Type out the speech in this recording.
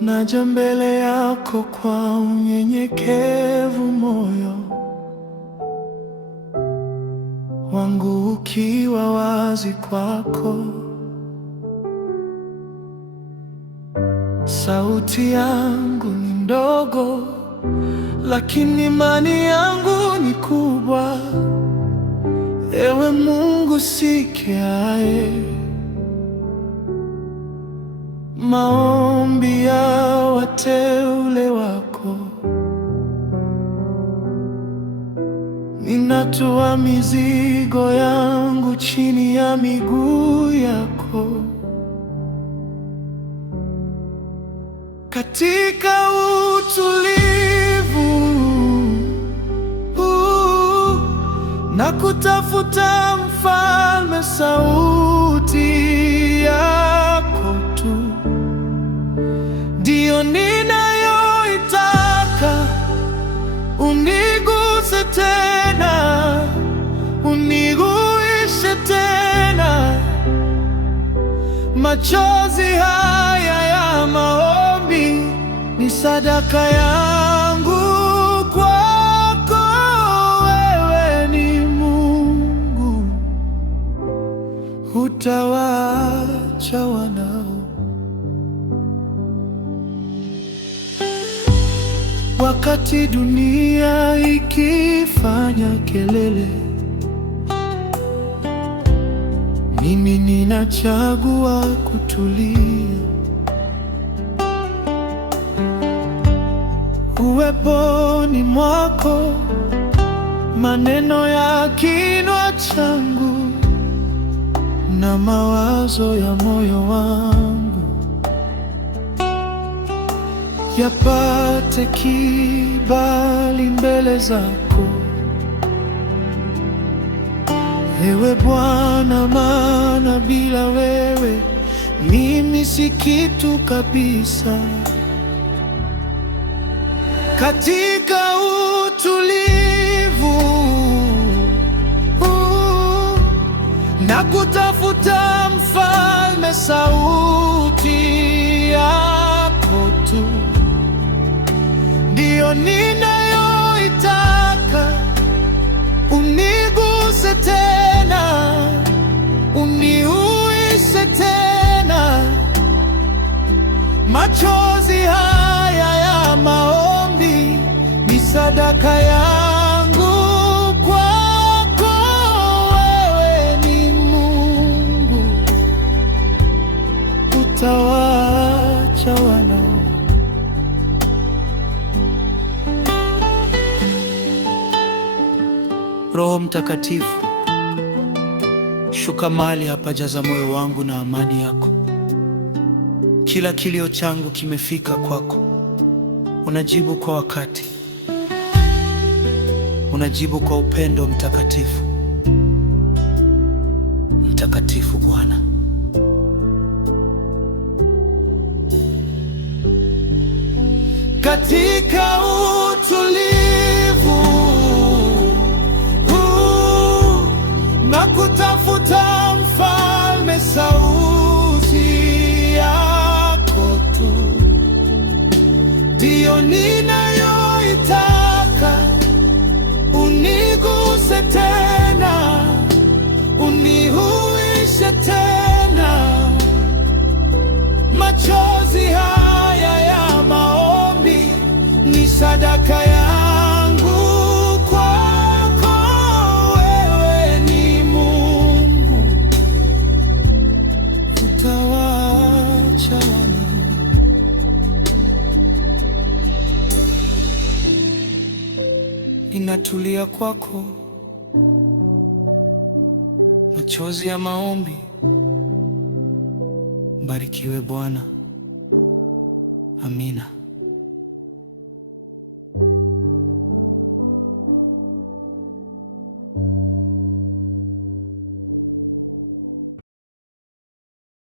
naja mbele yako kwa unyenyekevu, moyo wangu ukiwa wazi kwako. Sauti yangu ni ndogo, lakini imani yangu ni kubwa. Ewe Mungu sikiaye maombi ya wateule wako, ninatua mizigo yangu chini ya miguu yako. Katika utulivu na kutafuta Mfalme, sauti yako tu ndio ninayoitaka. Uniguse tena, uniguishe tena. Machozi haya ya maombi ni sadaka yangu kwako. Wewe ni Mungu, hutawaacha wanao. Wakati dunia ikifanya kelele, mimi ninachagua kutulia. Uweponi mwako, maneno ya kinywa changu na mawazo ya moyo wangu yapate kibali mbele zako. Ewe Bwana, maana bila wewe mimi si kitu kabisa. Katika utulivu na kutafuta Mfalme, sauti yako tu ndio ninayoitaka. Uniguse tena, unihuishe tena. Machozi haya ya maombi ni sadaka yangu kwako. Wewe ni Mungu, hutawaacha wanao. Roho Mtakatifu, shuka mahali hapa, jaza moyo wangu na amani yako. Kila kilio changu kimefika kwako. Unajibu kwa wakati, unajibu kwa upendo mtakatifu. Mtakatifu Bwana. Katika utulivu na kutafuta Mfalme, sauti yako tu ndio ninayoitaka. Uniguse tena, unihuishe tena. Machozi haya ya maombi ni sadaka yangu kwako. Wewe ni Mungu, hutawaacha wanao. Ninatulia kwako, machozi ya maombi. Barikiwe Bwana. Amina.